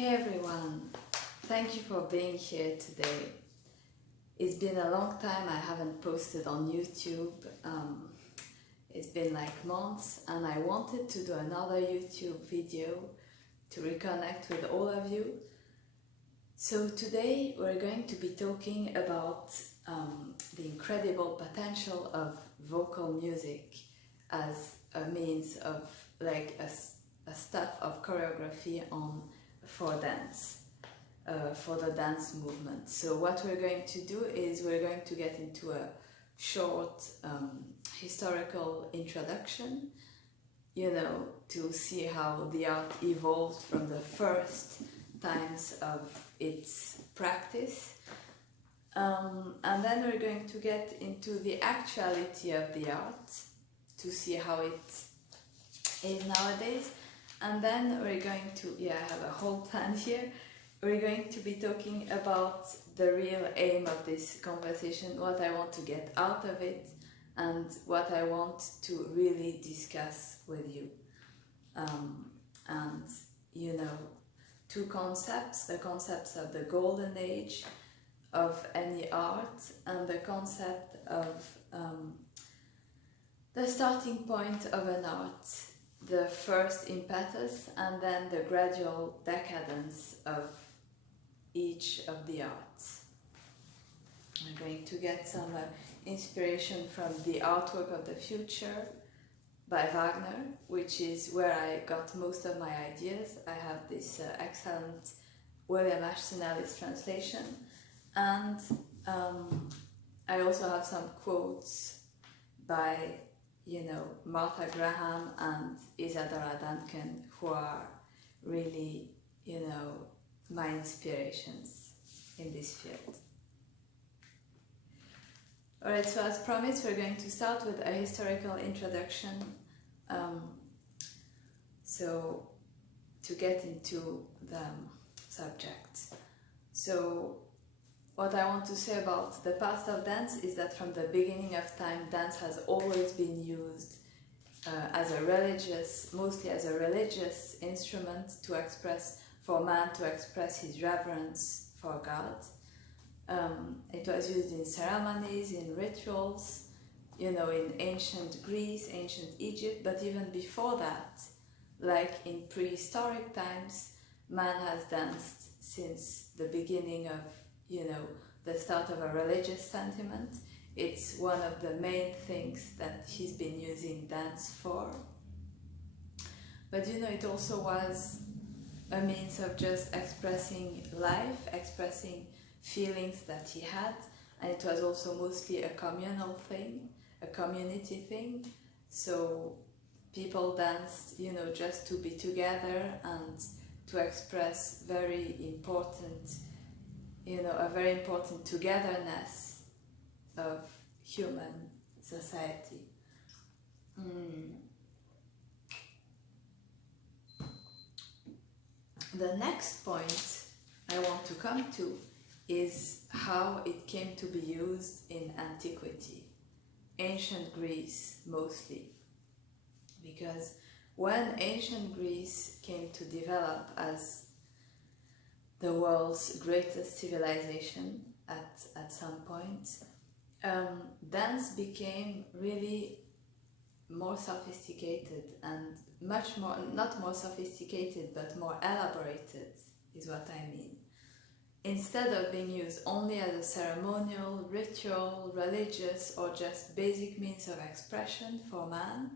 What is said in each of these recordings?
Hey everyone, thank you for being here today. It's been a long time I haven't posted on YouTube. It's been like months and I wanted to do another YouTube video to reconnect with all of you. So today we're going to be talking about the incredible potential of vocal music as a means of like a stuff of choreography for dance, for the dance movement. So what we're going to do is we're going to get into a short historical introduction, to see how the art evolved from the first times of its practice. And then we're going to get into the actuality of the art to see how it is nowadays. And then we're going to, I have a whole plan here. We're going to be talking about the real aim of this conversation, what I want to get out of it, and what I want to really discuss with you. Two concepts, the concepts of the golden age of any art and the concept of the starting point of an art, the first impetus and then the gradual decadence of each of the arts. I'm going to get some inspiration from the Artwork of the Future by Wagner, which is where I got most of my ideas. I have this excellent William Ashton-Ellis translation, and I also have some quotes by Martha Graham and Isadora Duncan, who are really, my inspirations in this field. Alright, so as promised, we're going to start with a historical introduction. So to get into the subject. So what I want to say about the past of dance is that from the beginning of time, dance has always been used mostly as a religious instrument for man to express his reverence for God. It was used in ceremonies, in rituals, in ancient Greece, ancient Egypt, but even before that, like in prehistoric times, man has danced since the beginning of, the start of a religious sentiment. It's one of the main things that he's been using dance for. But it also was a means of just expressing life, expressing feelings that he had, and it was also mostly a communal thing, a community thing. So people danced, just to be together and to express very important, a very important togetherness of human society. The next point I want to come to is how it came to be used in antiquity, ancient Greece mostly. Because when ancient Greece came to develop as the world's greatest civilization at some point, dance became really more sophisticated and much more, not more sophisticated, but more elaborated is what I mean. Instead of being used only as a ceremonial, ritual, religious, or just basic means of expression for man,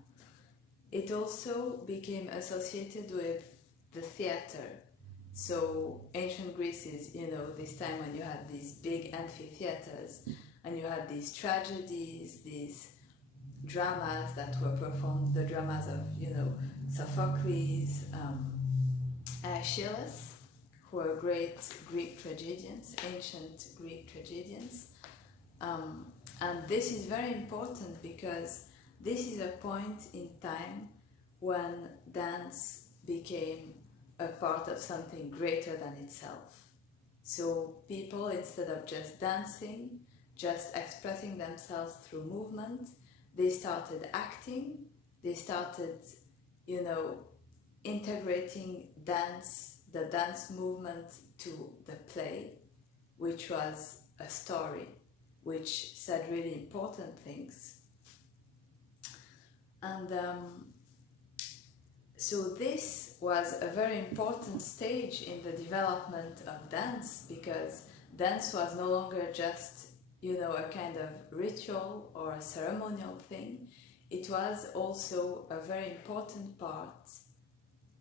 it also became associated with the theater. So ancient Greece is, this time when you had these big amphitheaters and you had these tragedies, these dramas that were performed, the dramas of, Sophocles, Aeschylus, who were great Greek tragedians, ancient Greek tragedians. And this is very important because this is a point in time when dance became a part of something greater than itself. So people, instead of just dancing, just expressing themselves through movement, they started acting, they started, integrating dance, the dance movement to the play, which was a story, which said really important things. And so this was a very important stage in the development of dance, because dance was no longer just, a kind of ritual or a ceremonial thing. It was also a very important part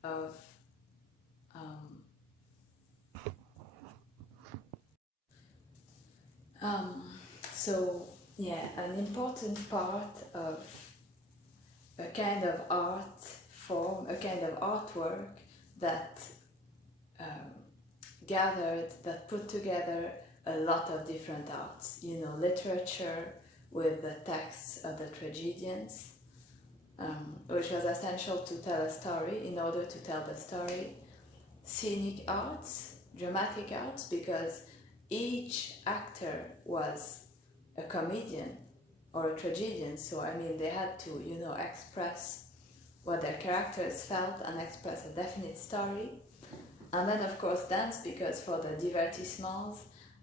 of an important part of a kind of art form, a kind of artwork that that put together a lot of different arts. Literature with the texts of the tragedians, which was essential to tell a story in order to tell the story. Scenic arts, dramatic arts, because each actor was a comedian or a tragedian, so they had to, express what their characters felt and express a definite story. And then of course dance, because for the divertissements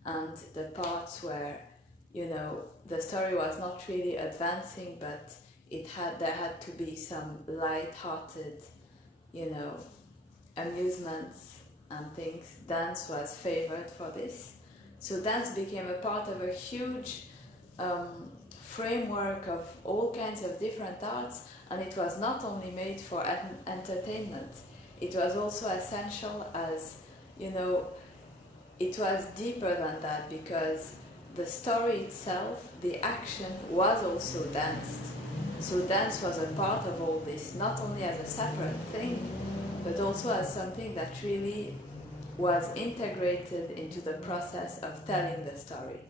and the parts where, the story was not really advancing, but there had to be some light-hearted, amusements and things. Dance was favored for this. So dance became a part of a huge framework of all kinds of different arts, and it was not only made for entertainment, it was also essential as, it was deeper than that, because the story itself, the action, was also danced. So dance was a part of all this, not only as a separate thing, but also as something that really was integrated into the process of telling the story.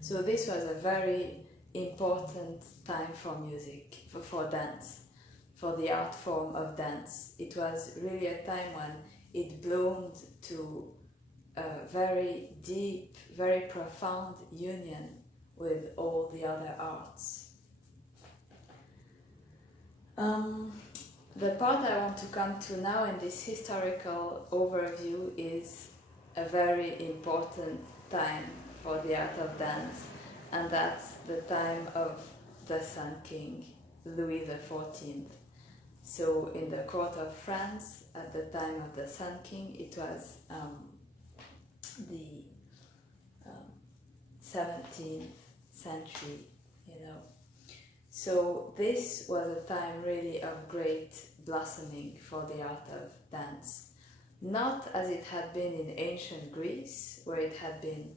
So this was a very important time for music, for dance, for the art form of dance. It was really a time when it bloomed to a very deep, very profound union with all the other arts. The part I want to come to now in this historical overview is a very important time for the art of dance, and that's the time of the Sun King, Louis XIV. So in the court of France, at the time of the Sun King, it was the 17th century, So this was a time really of great blossoming for the art of dance. Not as it had been in ancient Greece, where it had been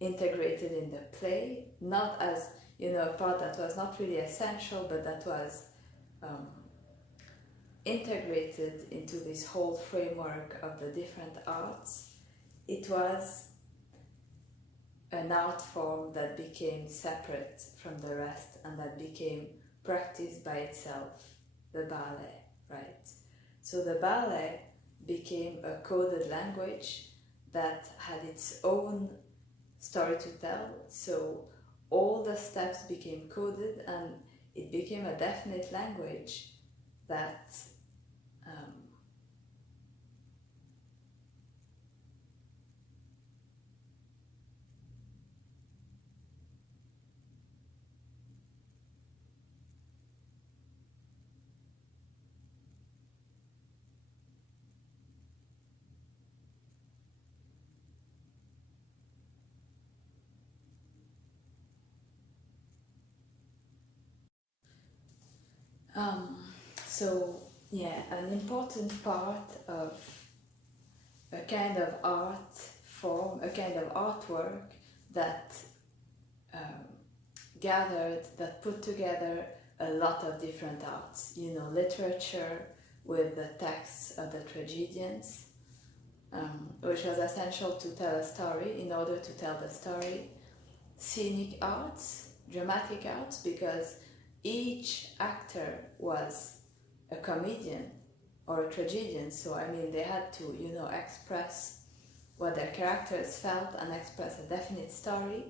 integrated in the play, not as, a part that was not really essential, but that was integrated into this whole framework of the different arts. It was an art form that became separate from the rest and that became practiced by itself, the ballet, right? So the ballet became a coded language that had its own story to tell. So all the steps became coded, and it became a definite language that an important part of a kind of art form, a kind of artwork that that put together a lot of different arts. Literature with the texts of the tragedians, which was essential to tell a story in order to tell the story. Scenic arts, dramatic arts, because each actor was a comedian or a tragedian, so they had to, express what their characters felt and express a definite story.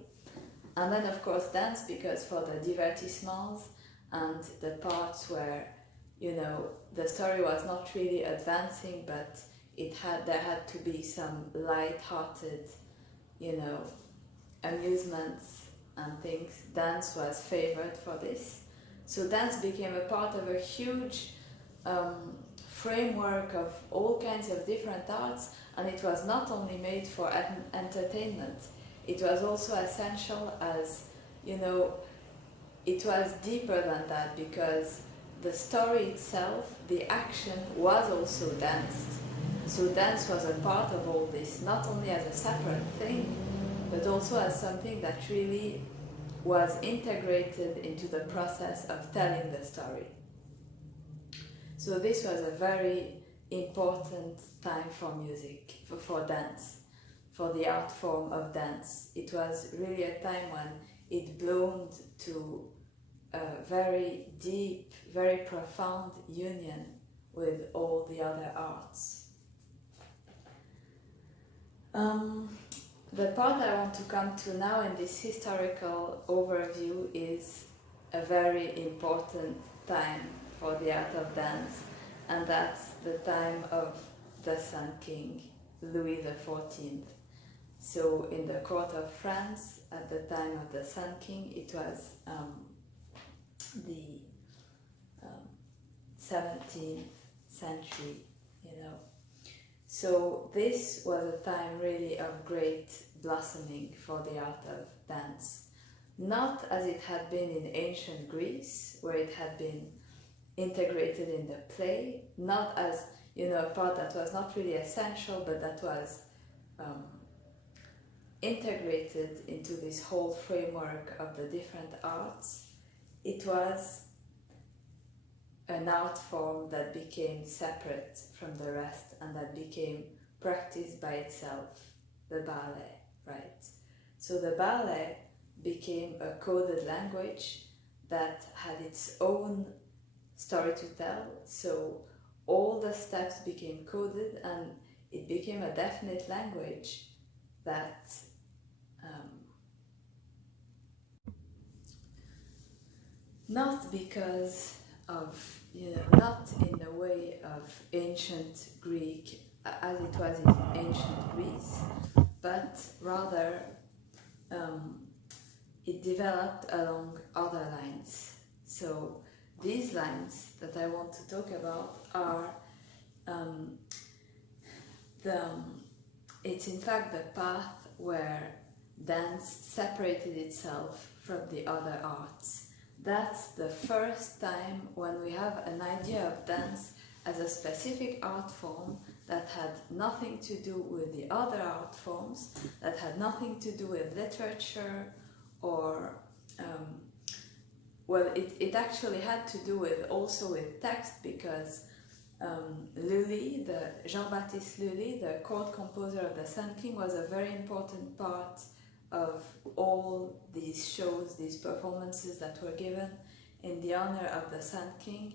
And then of course dance, because for the divertissements and the parts where, the story was not really advancing, but there had to be some light-hearted, you know, amusements and things. Dance was favored for this. So dance became a part of a huge framework of all kinds of different arts, and it was not only made for entertainment, it was also essential as, you know, it was deeper than that, because the story itself, the action, was also danced. So dance was a part of all this, not only as a separate thing, but also as something that really was integrated into the process of telling the story. So this was a very important time for music, for dance, for the art form of dance. It was really a time when it bloomed to a very deep, very profound union with all the other arts. The part I want to come to now in this historical overview is a very important time for the art of dance, and that's the time of the Sun King, Louis XIV. So in the court of France, at the time of the Sun King, it was the 17th century, you know. So this was a time really of great blossoming for the art of dance. Not as it had been in ancient Greece, where it had been integrated in the play, not as, you know, a part that was not really essential, but that was integrated into this whole framework of the different arts. It was an art form that became separate from the rest and that became practiced by itself, the ballet, right? So the ballet became a coded language that had its own story to tell. So all the steps became coded, and it became a definite language that not because of, you know, not in the way of ancient Greek as it was in ancient Greece, but rather it developed along other lines. So these lines that I want to talk about are it's in fact the path where dance separated itself from the other arts. That's the first time when we have an idea of dance as a specific art form that had nothing to do with the other art forms, that had nothing to do with literature or well, it actually had to do with also with text, because Lully, Jean-Baptiste Lully, the court composer of the Sun King, was a very important part of all these shows, these performances that were given in the honor of the Sun King.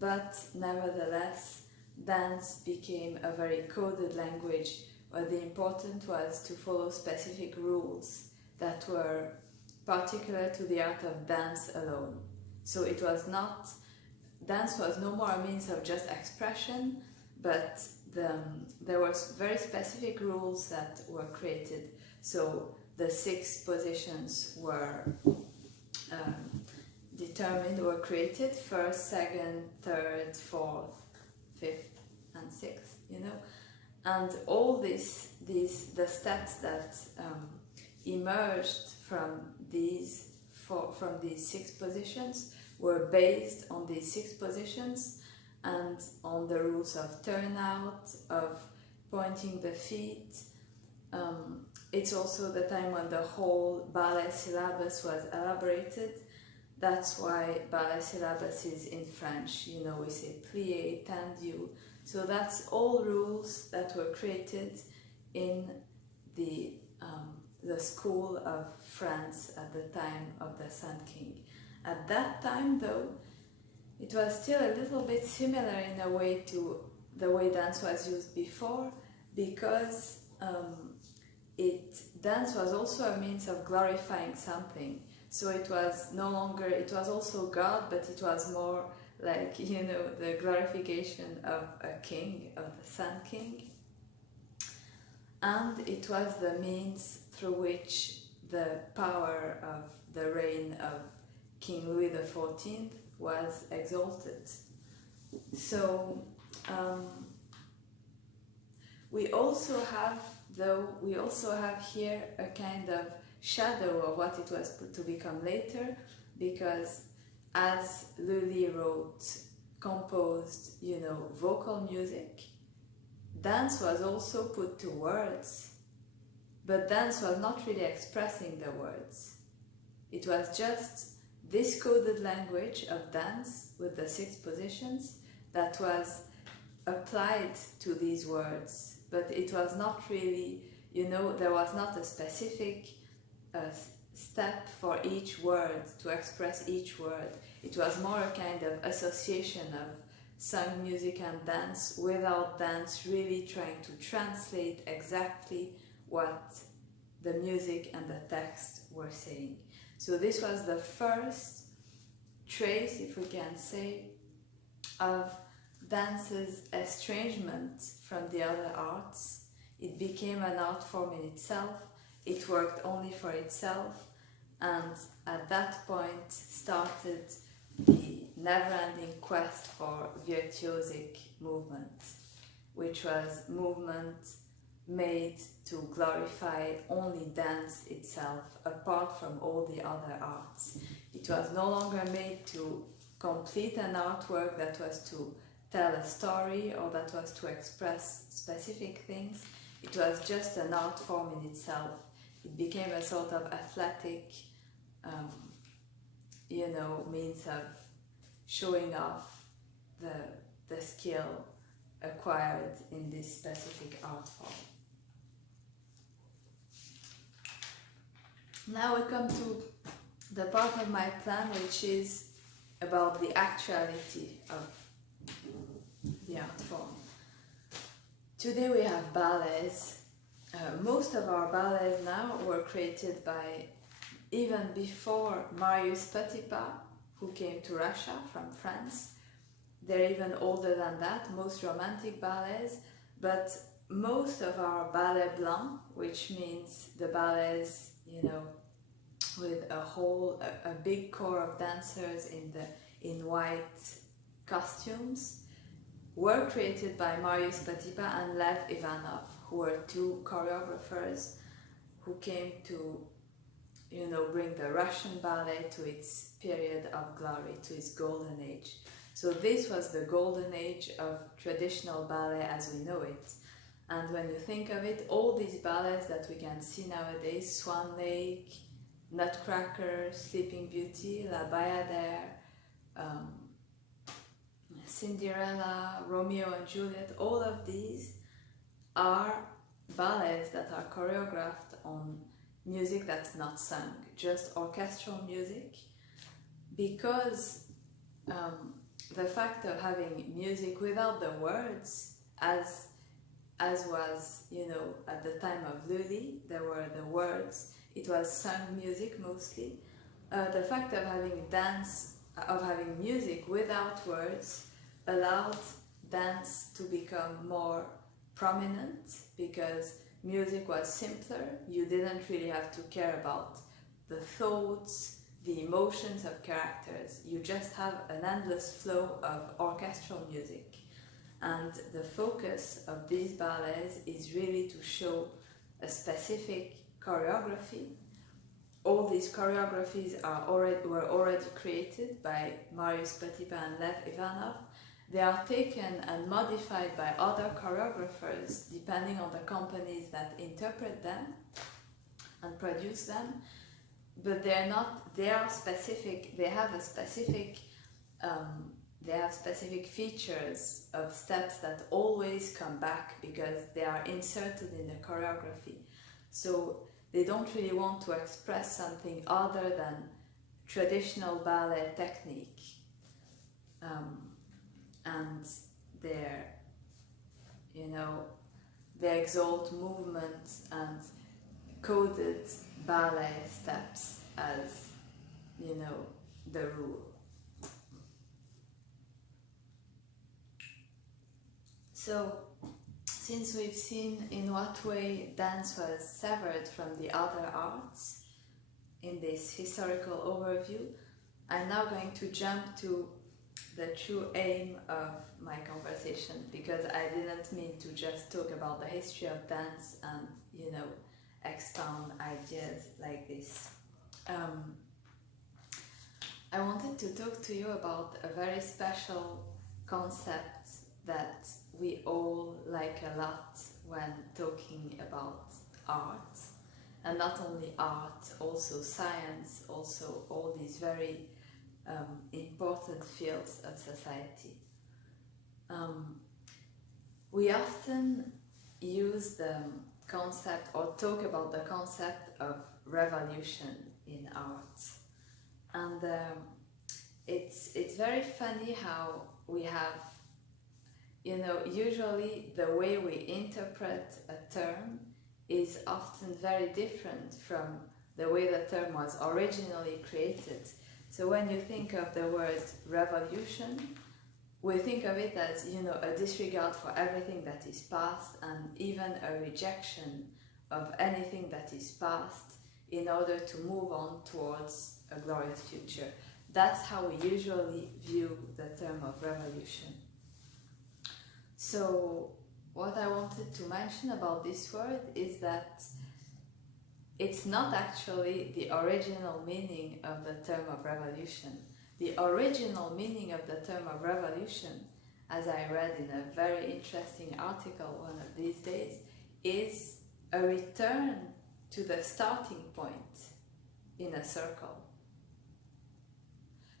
But nevertheless, dance became a very coded language where the important was to follow specific rules that were particular to the art of dance alone. So it was not, dance was no more a means of just expression, but there were very specific rules that were created. So the 6 positions were determined, were created: first, second, third, fourth, fifth, and sixth, you know. And all the steps that emerged from these 6 positions were based on these 6 positions and on the rules of turnout, of pointing the feet. It's also the time when the whole ballet syllabus was elaborated. That's why ballet syllabus is in French. You know, we say plié, tendu. So that's all rules that were created in the school of France at the time of the Sun King. At that time, though, it was still a little bit similar in a way to the way dance was used before, because dance was also a means of glorifying something. So it was no longer, it was also God, but it was more like, you know, the glorification of a king, of the Sun King. and it was the means through which the power of the reign of King Louis XIV was exalted. So we also have here a kind of shadow of what it was to become later, because as Lully wrote, composed, vocal music, dance was also put to words, but dance was not really expressing the words. It was just this coded language of dance with the 6 positions that was applied to these words, but it was not really, there was not a specific step for each word to express each word. It was more a kind of association of sung music and dance, without dance really trying to translate exactly what the music and the text were saying. So this was the first trace, if we can say, of dance's estrangement from the other arts. It became an art form in itself, it worked only for itself, and at that point started the never-ending quest for virtuosic movement, which was movement made to glorify only dance itself, apart from all the other arts. It was no longer made to complete an artwork that was to tell a story or that was to express specific things. It was just an art form in itself. It became a sort of athletic, means of showing off the skill acquired in this specific art form. Now we come to the part of my plan which is about the actuality of the art form. Today we have ballets. Most of our ballets now were created by, even before Marius Petipa, who came to Russia from France. They're even older than that, most romantic ballets, but most of our ballet blanc, which means the ballets, with a big core of dancers in white costumes, were created by Marius Petipa and Lev Ivanov, who were 2 choreographers who came to, bring the Russian ballet to its period of glory, to its golden age. So this was the golden age of traditional ballet as we know it. And when you think of it, all these ballets that we can see nowadays, Swan Lake, Nutcracker, Sleeping Beauty, La Bayadère, Cinderella, Romeo and Juliet, all of these are ballets that are choreographed on music that's not sung, just orchestral music, because the fact of having music without the words, as was, at the time of Lully, there were the words, it was sung music mostly. The fact of having music without words allowed dance to become more prominent, because music was simpler. You didn't really have to care about the thoughts, the emotions of characters. You just have an endless flow of orchestral music. And the focus of these ballets is really to show a specific choreography. All these choreographies were already created by Marius Petipa and Lev Ivanov. They are taken and modified by other choreographers depending on the companies that interpret them and produce them. But they are specific, they have specific features of steps that always come back because they are inserted in the choreography. So they don't really want to express something other than traditional ballet technique. And they exalt movement and coded ballet steps as, the rule. So since we've seen in what way dance was severed from the other arts in this historical overview, I'm now going to jump to the true aim of my conversation, because I didn't mean to just talk about the history of dance and, you know, expound ideas like this. I wanted to talk to you about a very special concept that we all like a lot when talking about art, and not only art, also science, also all these very important fields of society. We often use the concept or talk about the concept of revolution in art, and it's very funny how we have, you know, usually the way we interpret a term is often very different from the way the term was originally created. So when you think of the word revolution, we think of it as, you know, a disregard for everything that is past, and even a rejection of anything that is past in order to move on towards a glorious future. That's how we usually view the term of revolution. So what I wanted to mention about this word is that it's not actually the original meaning of the term of revolution. The original meaning of the term of revolution, as I read in a very interesting article one of these days, is a return to the starting point in a circle.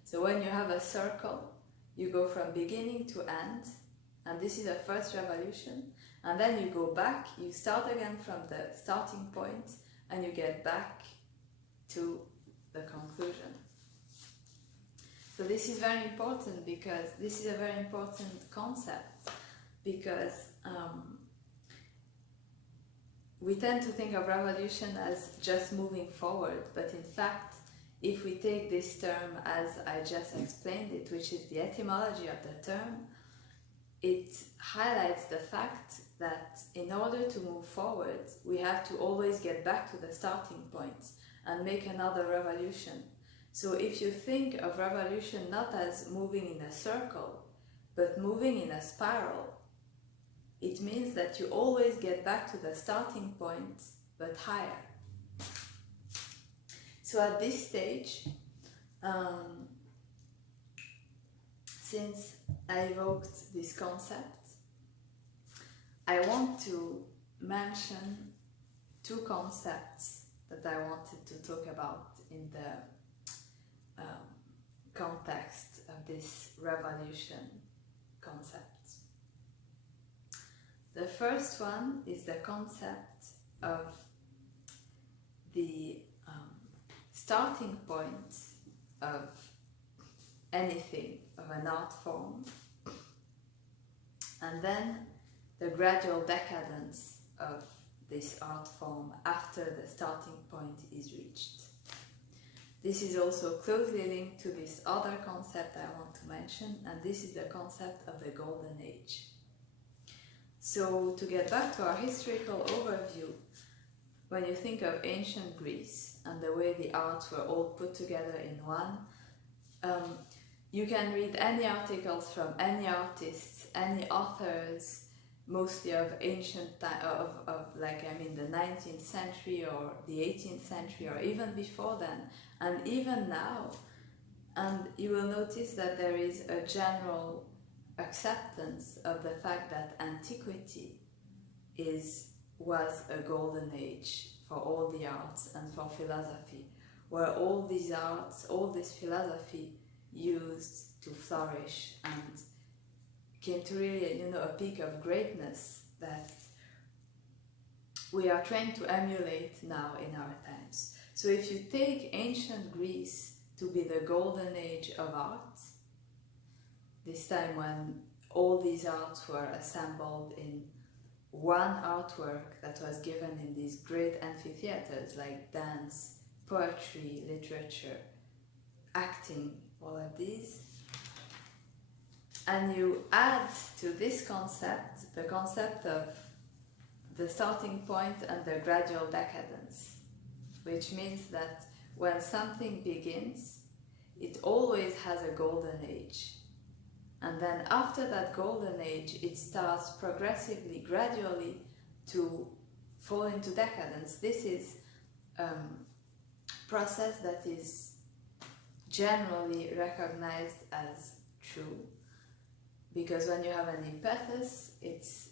So when you have a circle, you go from beginning to end, and this is the first revolution, and then you go back, you start again from the starting point, and you get back to the conclusion. So this is very important, because this is a very important concept, because we tend to think of revolution as just moving forward, but in fact, if we take this term as I just explained it, which is the etymology of the term, it highlights the fact that in order to move forward, we have to always get back to the starting point and make another revolution. So if you think of revolution not as moving in a circle, but moving in a spiral, it means that you always get back to the starting point, but higher. So at this stage, since I evoked this concept, I want to mention two concepts that I wanted to talk about in the context of this revolution concept. The first one is the concept of the starting point of anything, of an art form, and then the gradual decadence of this art form after the starting point is reached. This is also closely linked to this other concept I want to mention, and this is the concept of the Golden Age. So to get back to our historical overview, when you think of ancient Greece and the way the arts were all put together in one, you can read any articles from any artists, any authors, mostly of ancient time, the 19th century or the 18th century or even before then, and even now. And you will notice that there is a general acceptance of the fact that antiquity was a golden age for all the arts and for philosophy, where all these arts, all this philosophy used to flourish and came to really, a peak of greatness that we are trying to emulate now in our times. So if you take ancient Greece to be the golden age of art, this time when all these arts were assembled in one artwork that was given in these great amphitheaters like dance, poetry, literature, acting, all of these. And you add to this concept the concept of the starting point and the gradual decadence, which means that when something begins, it always has a golden age. And then after that golden age, it starts progressively, gradually to fall into decadence. This is a process that is generally recognized as true, because when you have an impetus, it's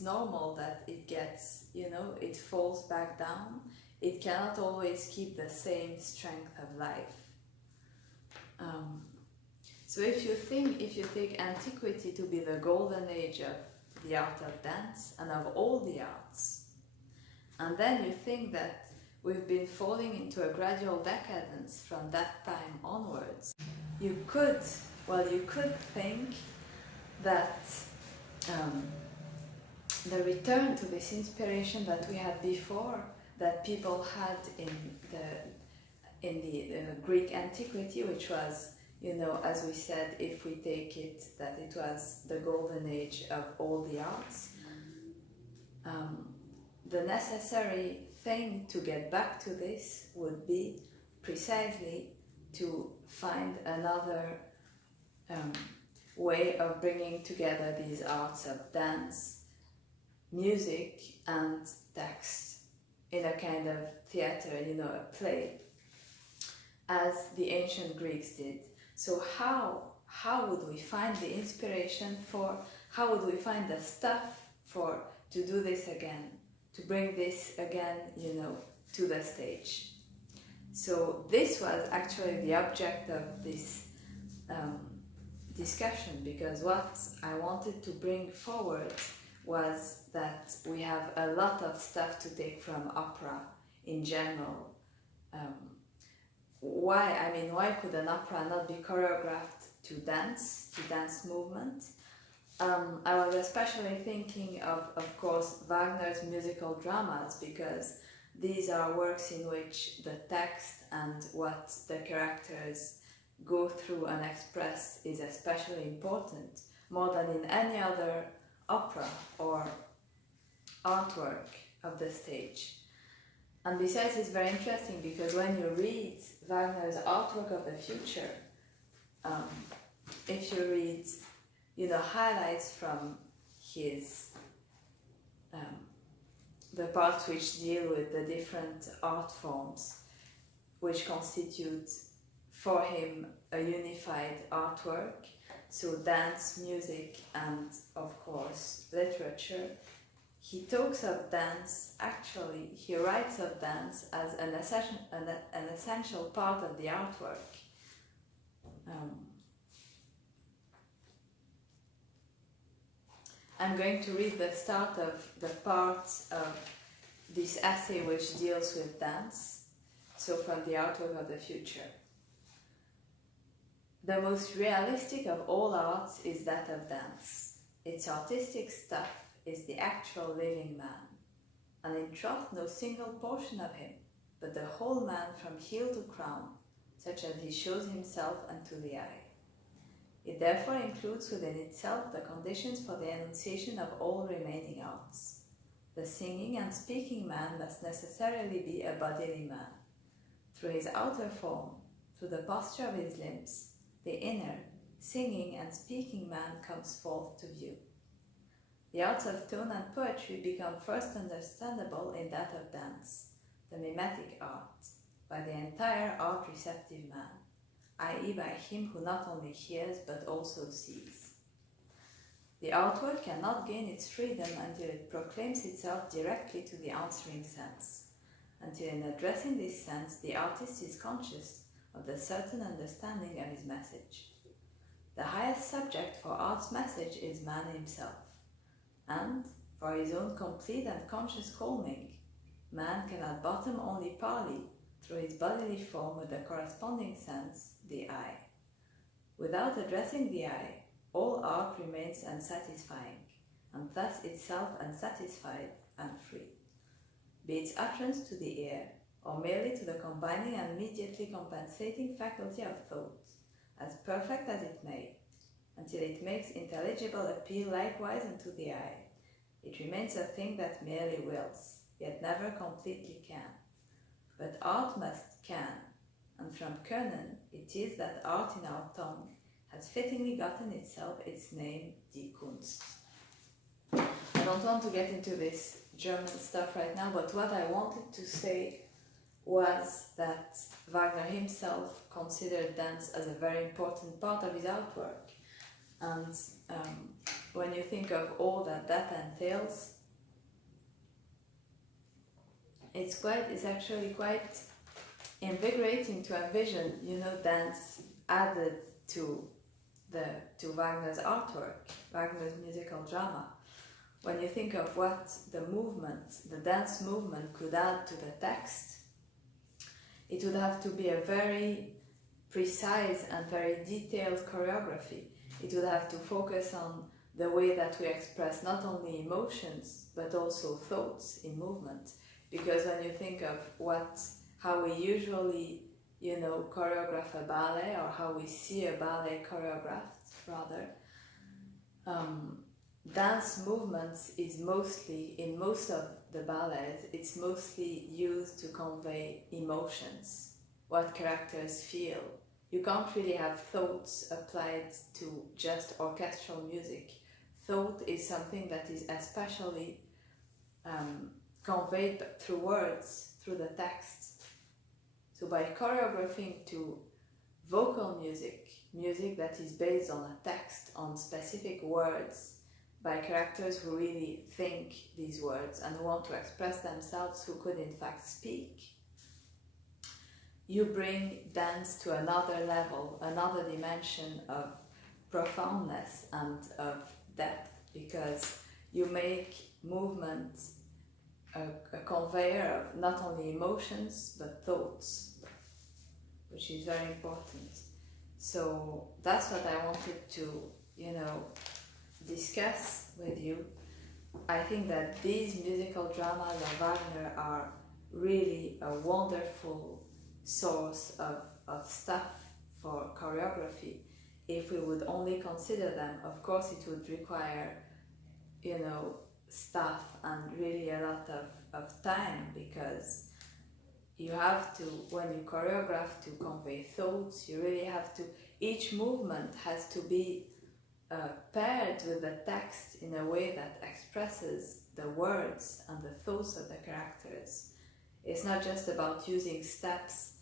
normal that it gets, it falls back down. It cannot always keep the same strength of life. So if you take antiquity to be the golden age of the art of dance and of all the arts, and then you think that we've been falling into a gradual decadence from that time onwards, you could think that the return to this inspiration that we had before, that people had in the Greek antiquity, which was, as we said, if we take it, that it was the golden age of all the arts, the necessary thing to get back to this would be precisely to find another way of bringing together these arts of dance, music and text in a kind of theater, a play, as the ancient Greeks did. So how would we find the inspiration how would we find the stuff to do this again, to bring this again, to the stage? So this was actually the object of this discussion, because what I wanted to bring forward was that we have a lot of stuff to take from opera in general. Why could an opera not be choreographed to dance movement? I was especially thinking of course, Wagner's musical dramas, because these are works in which the text and what the characters go through and express is especially important, more than in any other opera or artwork of the stage. And besides, it's very interesting because when you read Wagner's Artwork of the Future, if you read, highlights from his the parts which deal with the different art forms which constitute for him a unified artwork, so dance, music, and of course literature, he talks of dance, actually he writes of dance as an essential part of the artwork. I'm going to read the start of the parts of this essay which deals with dance, so from the Artwork of the Future. The most realistic of all arts is that of dance. Its artistic stuff is the actual living man, and in troth no single portion of him, but the whole man from heel to crown, such as he shows himself unto the eye. It therefore includes within itself the conditions for the enunciation of all remaining arts. The singing and speaking man must necessarily be a bodily man. Through his outer form, through the posture of his limbs, the inner, singing and speaking man comes forth to view. The arts of tone and poetry become first understandable in that of dance, the mimetic art, by the entire art-receptive man, i.e. by him who not only hears but also sees. The artwork cannot gain its freedom until it proclaims itself directly to the answering sense, until in addressing this sense the artist is conscious of the certain understanding of his message. The highest subject for art's message is man himself, and, for his own complete and conscious calming, man can at bottom only parley through his bodily form with the corresponding sense, the eye. Without addressing the eye, all art remains unsatisfying, and thus itself unsatisfied and free. Be its utterance to the ear, or merely to the combining and immediately compensating faculty of thought, as perfect as it may, until it makes intelligible appeal likewise unto the eye, It remains a thing that merely wills, yet never completely can. But art must can, and from Können it is that art in our tongue has fittingly gotten itself its name, Die Kunst. I don't want to get into this German stuff right now, but what I wanted to say was that Wagner himself considered dance as a very important part of his artwork. And when you think of all that entails, it's actually quite invigorating to envision, dance added to Wagner's artwork, Wagner's musical drama. When you think of what the dance movement could add to the text, it would have to be a very precise and very detailed choreography. It would have to focus on the way that we express not only emotions but also thoughts in movement. Because when you think of how we usually, choreograph a ballet, or how we see a ballet choreographed, rather, dance movements is mostly, in most of the ballets, it's mostly used to convey emotions, what characters feel. You can't really have thoughts applied to just orchestral music. Thought is something that is especially conveyed through words, through the text. So by choreographing to vocal music, music that is based on a text, on specific words, by characters who really think these words and who want to express themselves, who could in fact speak, you bring dance to another level, another dimension of profoundness and of depth, because you make movement a conveyor of not only emotions but thoughts, which is very important. So that's what I wanted to, discuss with you. I think that these musical dramas of Wagner are really a wonderful source of stuff for choreography. If we would only consider them, of course it would require, stuff and really a lot of time, because you have to, when you choreograph to convey thoughts, you really have to, each movement has to be paired with the text in a way that expresses the words and the thoughts of the characters. It's not just about using steps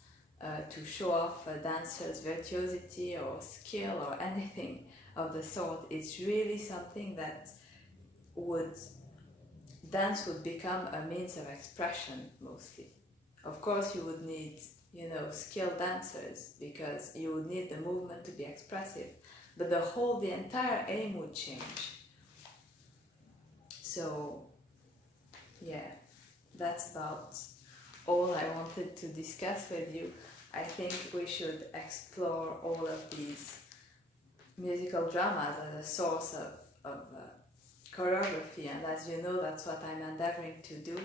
to show off a dancer's virtuosity or skill or anything of the sort. It's really something that dance would become a means of expression mostly. Of course you would need, skilled dancers, because you would need the movement to be expressive, but the entire aim would change. So, yeah, that's about all I wanted to discuss with you. I think we should explore all of these musical dramas as a source of choreography, and as you know, that's what I'm endeavoring to do,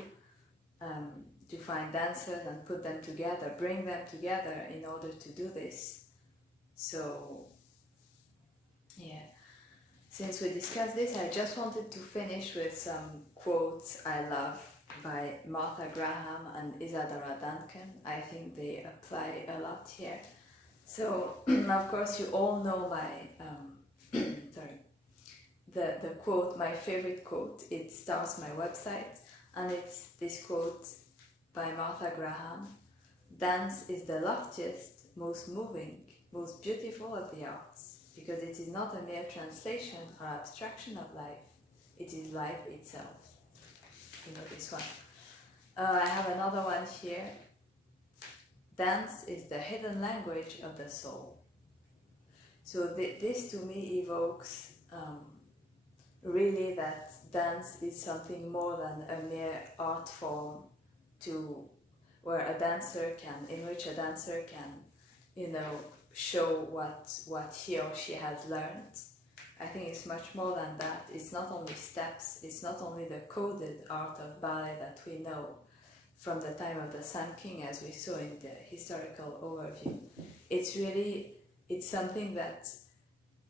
to find dancers and put them together, bring them together in order to do this. So, yeah. Since we discussed this, I just wanted to finish with some quotes I love by Martha Graham and Isadora Duncan. I think they apply a lot here. So, of course, you all know the quote, my favorite quote. It starts my website, and it's this quote by Martha Graham: "Dance is the loftiest, most moving, most beautiful of the arts, because it is not a mere translation or abstraction of life, it is life itself." You know this one. I have another one here. "Dance is the hidden language of the soul." So this to me evokes really that dance is something more than a mere art form in which a dancer can, show what he or she has learned. I think it's much more than that. It's not only steps, it's not only the coded art of ballet that we know from the time of the Sun King, as we saw in the historical overview. It's something that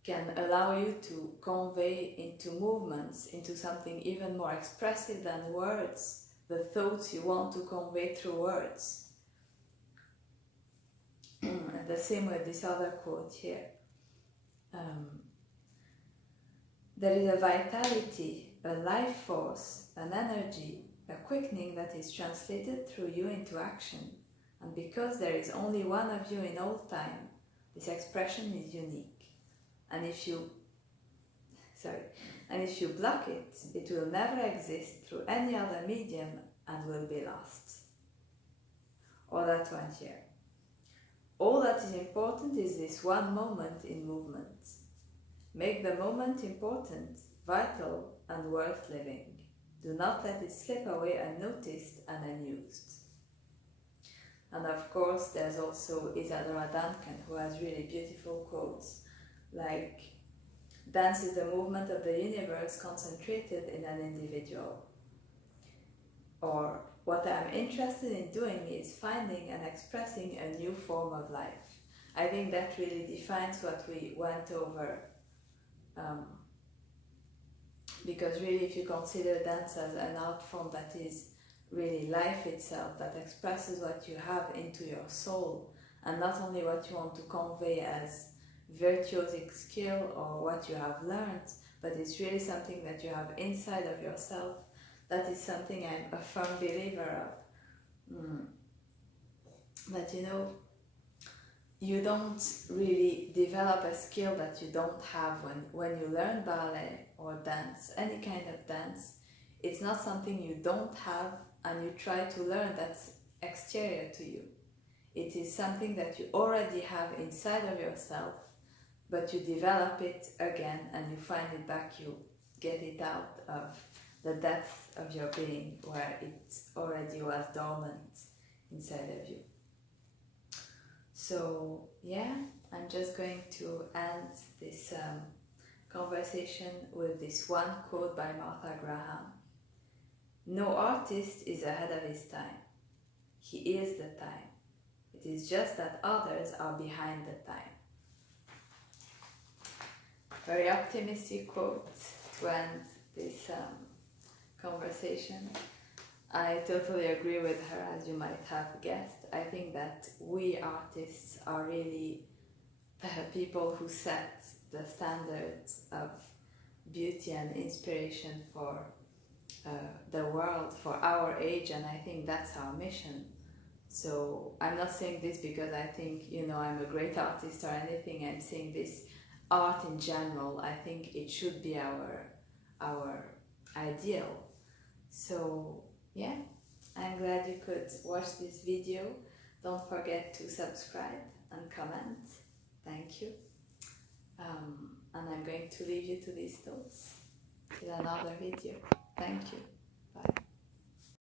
can allow you to convey into movements, into something even more expressive than words, the thoughts you want to convey through words. And the same with this other quote here. There is a vitality, a life force, an energy, a quickening that is translated through you into action. And because there is only one of you in all time, this expression is unique. And if you block it, it will never exist through any other medium and will be lost. Or that one here. All that is important is this one moment in movement. Make the moment important, vital, and worth living. Do not let it slip away unnoticed and unused. And of course, there's also Isadora Duncan, who has really beautiful quotes, like, dance is the movement of the universe concentrated in an individual. Or, what I'm interested in doing is finding and expressing a new form of life. I think that really defines what we went over. Because really, if you consider dance as an art form that is really life itself, that expresses what you have into your soul, and not only what you want to convey as virtuosic skill or what you have learned, but it's really something that you have inside of yourself. That is something I'm a firm believer of. That, you know, you don't really develop a skill that you don't have when you learn ballet or dance, any kind of dance. It's not something you don't have and you try to learn that's exterior to you. It is something that you already have inside of yourself, but you develop it again and you find it back, you get it out of the depths of your being where it already was dormant inside of you. So yeah, I'm just going to end this conversation with this one quote by Martha Graham. No artist is ahead of his time. He is the time. It is just that others are behind the time. Very optimistic quote to end this conversation. I totally agree with her, as you might have guessed. I think that we artists are really people who set the standards of beauty and inspiration for the world, for our age, and I think that's our mission. So I'm not saying this because I think, you know, I'm a great artist or anything. I'm saying this art in general. I think it should be our ideal. So yeah, I'm glad you could watch this video. Don't forget to subscribe and comment. Thank you. And I'm going to leave you to these thoughts till another video. Thank you. Bye.